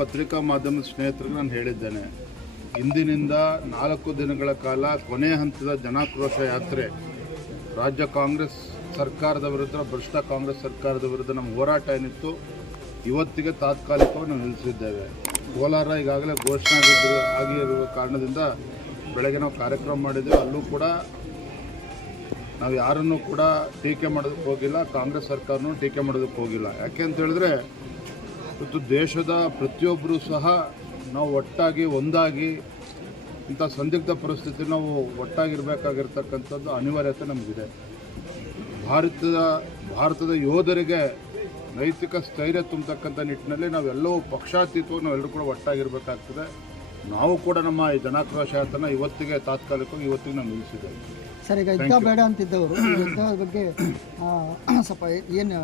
ಪತ್ರಿಕಾ ಮಾಧ್ಯಮದ ಸ್ನೇಹಿತರಿಗೆ ನಾನು ಹೇಳಿದ್ದೇನೆ. ಇಂದಿನಿಂದ ನಾಲ್ಕು ದಿನಗಳ ಕಾಲ ಕೊನೆ ಹಂತದ ಜನಾಕ್ರೋಶ ಯಾತ್ರೆ ರಾಜ್ಯ ಕಾಂಗ್ರೆಸ್ ಸರ್ಕಾರದ ವಿರುದ್ಧ, ಭ್ರಷ್ಟ ಕಾಂಗ್ರೆಸ್ ಸರ್ಕಾರದ ವಿರುದ್ಧ ನಮ್ಮ ಹೋರಾಟ ಏನಿತ್ತು, ಇವತ್ತಿಗೆ ತಾತ್ಕಾಲಿಕವಾಗಿ ನಾವು ನಿಲ್ಲಿಸಿದ್ದೇವೆ. ಕೋಲಾರ ಈಗಾಗಲೇ ಘೋಷಣೆ ಆಗಿದ್ದು ಆಗಿರುವ ಕಾರಣದಿಂದ ಬೆಳಗ್ಗೆ ನಾವು ಕಾರ್ಯಕ್ರಮ ಮಾಡಿದ್ದೇವೆ. ಅಲ್ಲೂ ಕೂಡ ನಾವು ಯಾರನ್ನೂ ಕೂಡ ಟೀಕೆ ಮಾಡೋದಕ್ಕೆ ಹೋಗಿಲ್ಲ, ಕಾಂಗ್ರೆಸ್ ಸರ್ಕಾರನೂ ಟೀಕೆ ಮಾಡೋದಕ್ಕೆ ಹೋಗಿಲ್ಲ. ಯಾಕೆ ಅಂತ ಹೇಳಿದ್ರೆ ಇವತ್ತು ದೇಶದ ಪ್ರತಿಯೊಬ್ಬರೂ ಸಹ ನಾವು ಒಟ್ಟಾಗಿ ಒಂದಾಗಿ ಇಂಥ ಸಂದಿಗ್ಧ ಪರಿಸ್ಥಿತಿ ನಾವು ಒಟ್ಟಾಗಿರ್ಬೇಕಾಗಿರ್ತಕ್ಕಂಥದ್ದು ಅನಿವಾರ್ಯತೆ ನಮಗಿದೆ. ಭಾರತದ ಭಾರತದ ಯೋಧರಿಗೆ ನೈತಿಕ ಸ್ಥೈರ್ಯ ತುಂಬತಕ್ಕಂಥ ನಿಟ್ಟಿನಲ್ಲಿ ನಾವೆಲ್ಲವೂ ಪಕ್ಷಾತೀತವಾಗಿ ನಾವೆಲ್ಲರೂ ಕೂಡ ಒಟ್ಟಾಗಿರಬೇಕಾಗ್ತದೆ. ನಾವು ಕೂಡ ನಮ್ಮ ಈ ಜನಾಕ್ರೋಶ ಇವತ್ತಿಗೆ ತಾತ್ಕಾಲಿಕವಾಗಿ ಇವತ್ತಿಗೆ ನಾವು ನಿಲ್ಲಿಸಿದ್ದೇವೆ. ಸರ್ ಈಗ ಯುದ್ಧ ಬೇಡ ಅಂತಿದ್ದವರು ಯುದ್ಧದ ಬಗ್ಗೆ ಸ್ವಲ್ಪ ಏನು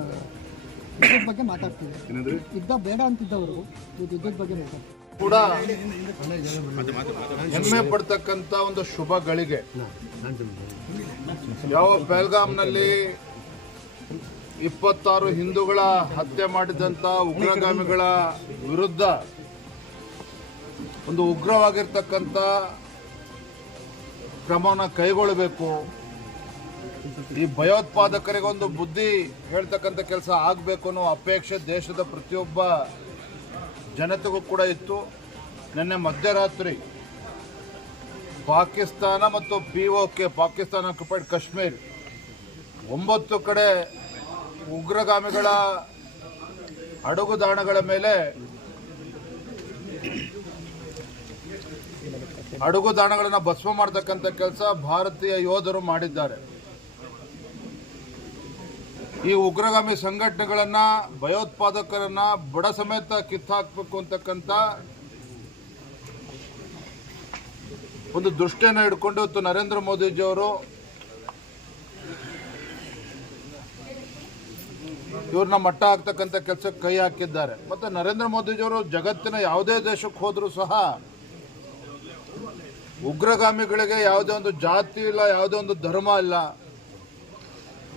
ಯುದ್ಧದ ಬಗ್ಗೆ ಮಾತಾಡ್ತೀವಿ ಯುದ್ಧ ಬೇಡ ಅಂತಿದ್ದವರು ಯುದ್ಧದ ಬಗ್ಗೆ ಮಾತಾಡ್ತೀವಿ ಕೂಡ ಹೆಮ್ಮೆ ಪಡ್ತಕ್ಕಂಥ ಒಂದು ಶುಭ ಗಳಿಗೆ ಯಾವ ಬೆಲ್ಗಾಂನಲ್ಲಿ ಇಪ್ಪತ್ತಾರು ಹಿಂದೂಗಳ ಹತ್ಯೆ ಮಾಡಿದಂಥ ಉಗ್ರಗಾಮಿಗಳ ವಿರುದ್ಧ ಒಂದು ಉಗ್ರವಾಗಿರ್ತಕ್ಕಂಥ ಕ್ರಮವನ್ನು ಕೈಗೊಳ್ಳಬೇಕು. ಈ ಭಯೋತ್ಪಾದಕರಿಗೊಂದು ಬುದ್ಧಿ ಹೇಳ್ತಕ್ಕಂಥ ಕೆಲಸ ಆಗಬೇಕು ಅನ್ನೋ ಅಪೇಕ್ಷೆ ದೇಶದ ಪ್ರತಿಯೊಬ್ಬ ಜನತೆಗೂ ಕೂಡ ಇತ್ತು. ನಿನ್ನೆ ಮಧ್ಯರಾತ್ರಿ ಪಾಕಿಸ್ತಾನ ಮತ್ತು P O K Pakistan occupied Kashmir, ಒಂಬತ್ತು ಕಡೆ ಉಗ್ರಗಾಮಿಗಳ ಅಡುಗುದಾಣಗಳ ಮೇಲೆ ಅಡುಗುದಾಣಗಳನ್ನು ಭಸ್ಮ ಮಾಡತಕ್ಕಂಥ ಕೆಲಸ ಭಾರತೀಯ ಯೋಧರು ಮಾಡಿದ್ದಾರೆ. ಈ ಉಗ್ರಗಾಮಿ ಸಂಘಟನೆಗಳನ್ನು, ಭಯೋತ್ಪಾದಕರನ್ನು ಬಡ ಸಮೇತ ಕಿತ್ತಾಕಬೇಕು ಅಂತಕ್ಕಂಥ ಒಂದು ದೃಷ್ಟಿಯನ್ನು ಇಟ್ಕೊಂಡು ಇವತ್ತು ನರೇಂದ್ರ ಮೋದಿಜಿಯವರು ಇವ್ರನ್ನ ಮಟ್ಟ ಹಾಕ್ತಕ್ಕಂಥ ಕೆಲಸಕ್ಕೆ ಕೈ ಹಾಕಿದ್ದಾರೆ. ಮತ್ತೆ ನರೇಂದ್ರ ಮೋದಿಜಿಯವರು ಜಗತ್ತಿನ ಯಾವುದೇ ದೇಶಕ್ಕೆ ಹೋದರೂ ಸಹ ಉಗ್ರಗಾಮಿಗಳಿಗೆ ಯಾವುದೇ ಒಂದು ಜಾತಿ ಇಲ್ಲ, ಯಾವುದೇ ಒಂದು ಧರ್ಮ ಇಲ್ಲ.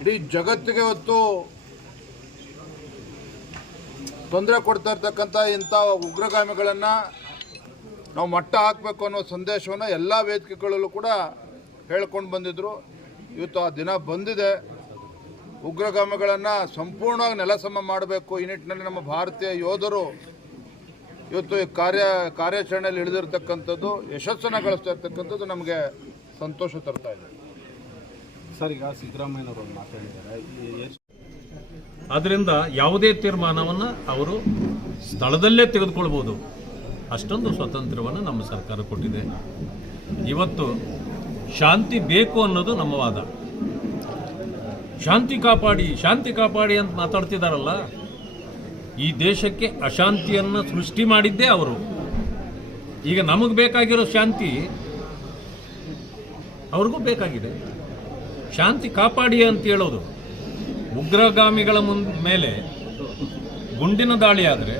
ಇಡೀ ಜಗತ್ತಿಗೆ ಇವತ್ತು ತೊಂದರೆ ಕೊಡ್ತಾ ಇರ್ತಕ್ಕಂಥ ಇಂಥ ಉಗ್ರಗಾಮಿಗಳನ್ನು ನಾವು ಮಟ್ಟ ಹಾಕಬೇಕು ಅನ್ನೋ ಸಂದೇಶವನ್ನು ಎಲ್ಲ ವೇದಿಕೆಗಳಲ್ಲೂ ಕೂಡ ಹೇಳ್ಕೊಂಡು ಬಂದಿದ್ದರು ಇವತ್ತು ಆ ದಿನ ಬಂದಿದೆ. ಉಗ್ರಗಾಮಿಗಳನ್ನು ಸಂಪೂರ್ಣವಾಗಿ ನೆಲಸಮ ಮಾಡಬೇಕು. ಈ ನಿಟ್ಟಿನಲ್ಲಿ ನಮ್ಮ ಭಾರತೀಯ ಯೋಧರು ಇವತ್ತು ಈ ಕಾರ್ಯ, ಕಾರ್ಯಾಚರಣೆಯಲ್ಲಿ ಇಳಿದಿರ್ತಕ್ಕಂಥದ್ದು, ಯಶಸ್ಸನ್ನು ಗಳಿಸ್ತಾ ಇರ್ತಕ್ಕಂಥದ್ದು ನಮಗೆ ಸಂತೋಷ ತರ್ತಾ ಇದೆ. ಸರ್, ಈಗ ಸಿದ್ದರಾಮಯ್ಯನವರು ಮಾತಾಡಿದ್ದಾರೆ. ಆದ್ದರಿಂದ ಯಾವುದೇ ತೀರ್ಮಾನವನ್ನು ಅವರು ಸ್ಥಳದಲ್ಲೇ ತೆಗೆದುಕೊಳ್ಬೋದು. ಅಷ್ಟೊಂದು ಸ್ವಾತಂತ್ರ್ಯವನ್ನು ನಮ್ಮ ಸರ್ಕಾರ ಕೊಟ್ಟಿದೆ. ಇವತ್ತು ಶಾಂತಿ ಬೇಕು ಅನ್ನೋದು ನಮ್ಮ ವಾದ. ಶಾಂತಿ ಕಾಪಾಡಿ ಶಾಂತಿ ಕಾಪಾಡಿ ಅಂತ ಮಾತಾಡ್ತಿದ್ದಾರಲ್ಲ ಈ ದೇಶಕ್ಕೆ ಅಶಾಂತಿಯನ್ನು ಸೃಷ್ಟಿ ಮಾಡಿದ್ದೇ ಅವರು. ಈಗ ನಮಗೆ ಬೇಕಾಗಿರೋ ಶಾಂತಿ ಅವ್ರಿಗೂ ಬೇಕಾಗಿದೆ. ಶಾಂತಿ ಕಾಪಾಡಿ ಅಂತ ಹೇಳೋದು. ಉಗ್ರಗಾಮಿಗಳ ಮುನ್, ಮೇಲೆ ಗುಂಡಿನ ದಾಳಿ ಆದರೆ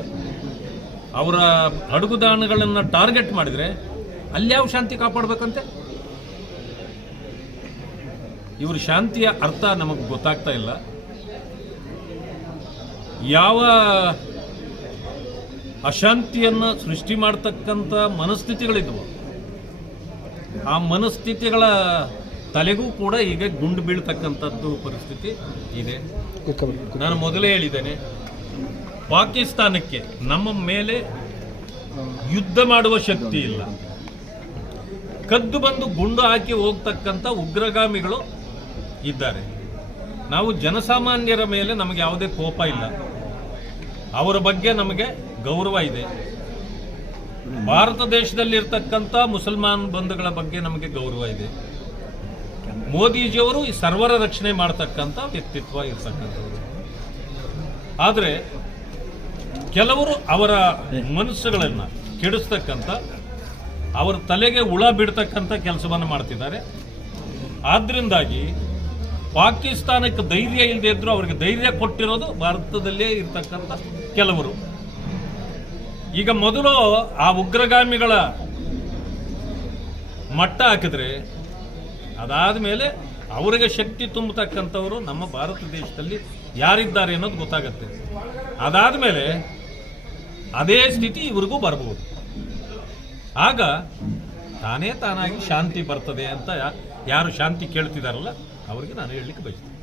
ಅವರ ಅಡುಗುದಾಣಗಳನ್ನು ಟಾರ್ಗೆಟ್ ಮಾಡಿದರೆ ಅಲ್ಯಾವ ಶಾಂತಿ ಕಾಪಾಡಬೇಕಂತೆ? ಇವ್ರ ಶಾಂತಿಯ ಅರ್ಥ ನಮಗೆ ಗೊತ್ತಾಗ್ತಾ ಇಲ್ಲ. ಯಾವ ಅಶಾಂತಿಯನ್ನು ಸೃಷ್ಟಿ ಮಾಡ್ತಕ್ಕಂಥ ಮನಸ್ಥಿತಿಗಳಿದ್ವು. ಆ ಮನಸ್ಥಿತಿಗಳ ತಲೆಗೂ ಕೂಡ ಈಗ ಗುಂಡು ಬೀಳ್ತಕ್ಕಂಥದ್ದು ಪರಿಸ್ಥಿತಿ ಇದೆ. ನಾನು ಮೊದಲೇ ಹೇಳಿದ್ದೇನೆ, ಪಾಕಿಸ್ತಾನಕ್ಕೆ ನಮ್ಮ ಮೇಲೆ ಯುದ್ಧ ಮಾಡುವ ಶಕ್ತಿ ಇಲ್ಲ. ಕದ್ದು ಬಂದು ಗುಂಡು ಹಾಕಿ ಹೋಗ್ತಕ್ಕಂಥ ಉಗ್ರಗಾಮಿಗಳು ಇದ್ದಾರೆ. ನಾವು ಜನಸಾಮಾನ್ಯರ ಮೇಲೆ ನಮಗೆ ಯಾವುದೇ ಕೋಪ ಇಲ್ಲ. ಅವರ ಬಗ್ಗೆ ನಮಗೆ ಗೌರವ ಇದೆ. ಭಾರತ ದೇಶದಲ್ಲಿರ್ತಕ್ಕಂಥ ಮುಸಲ್ಮಾನ್ ಬಂಧುಗಳ ಬಗ್ಗೆ ನಮಗೆ ಗೌರವ ಇದೆ. ಮೋದಿಜಿಯವರು ಈ ಸರ್ವರ ರಕ್ಷಣೆ ಮಾಡ್ತಕ್ಕಂಥ ವ್ಯಕ್ತಿತ್ವ ಇರ್ತಕ್ಕಂಥವ್ರು ಆದರೆ ಕೆಲವರು ಅವರ ಮನಸ್ಸುಗಳನ್ನು ಕೆಡಿಸ್ತಕ್ಕಂಥ, ಅವರ ತಲೆಗೆ ಹುಳ ಬಿಡ್ತಕ್ಕಂಥ ಕೆಲಸವನ್ನು ಮಾಡ್ತಿದ್ದಾರೆ. ಆದ್ರಿಂದಾಗಿ ಪಾಕಿಸ್ತಾನಕ್ಕೆ ಧೈರ್ಯ ಇಲ್ಲದೆ ಇದ್ದರೂ ಅವರಿಗೆ ಧೈರ್ಯ ಕೊಟ್ಟಿರೋದು ಭಾರತದಲ್ಲೇ ಇರ್ತಕ್ಕಂಥ ಕೆಲವರು. ಈಗ ಮೊದಲು ಆ ಉಗ್ರಗಾಮಿಗಳ ಮಟ್ಟ ಹಾಕಿದ್ರೆ ಅದಾದ ಮೇಲೆ ಅವರಿಗೆ ಶಕ್ತಿ ತುಂಬತಕ್ಕಂಥವರು ನಮ್ಮ ಭಾರತ ದೇಶದಲ್ಲಿ ಯಾರಿದ್ದಾರೆ ಅನ್ನೋದು ಗೊತ್ತಾಗತ್ತೆ. ಅದಾದ ಮೇಲೆ ಅದೇ ಸ್ಥಿತಿ ಇವ್ರಿಗೂ ಬರಬಹುದು ಆಗ ತಾನೇ ತಾನಾಗಿ ಶಾಂತಿ ಬರ್ತದೆ ಅಂತ ಯಾರು ಶಾಂತಿ ಕೇಳ್ತಿದಾರಲ್ಲ, ಅವರಿಗೆ ನಾನು ಹೇಳಲಿಕ್ಕೆ ಬಯಸ್ತೀನಿ.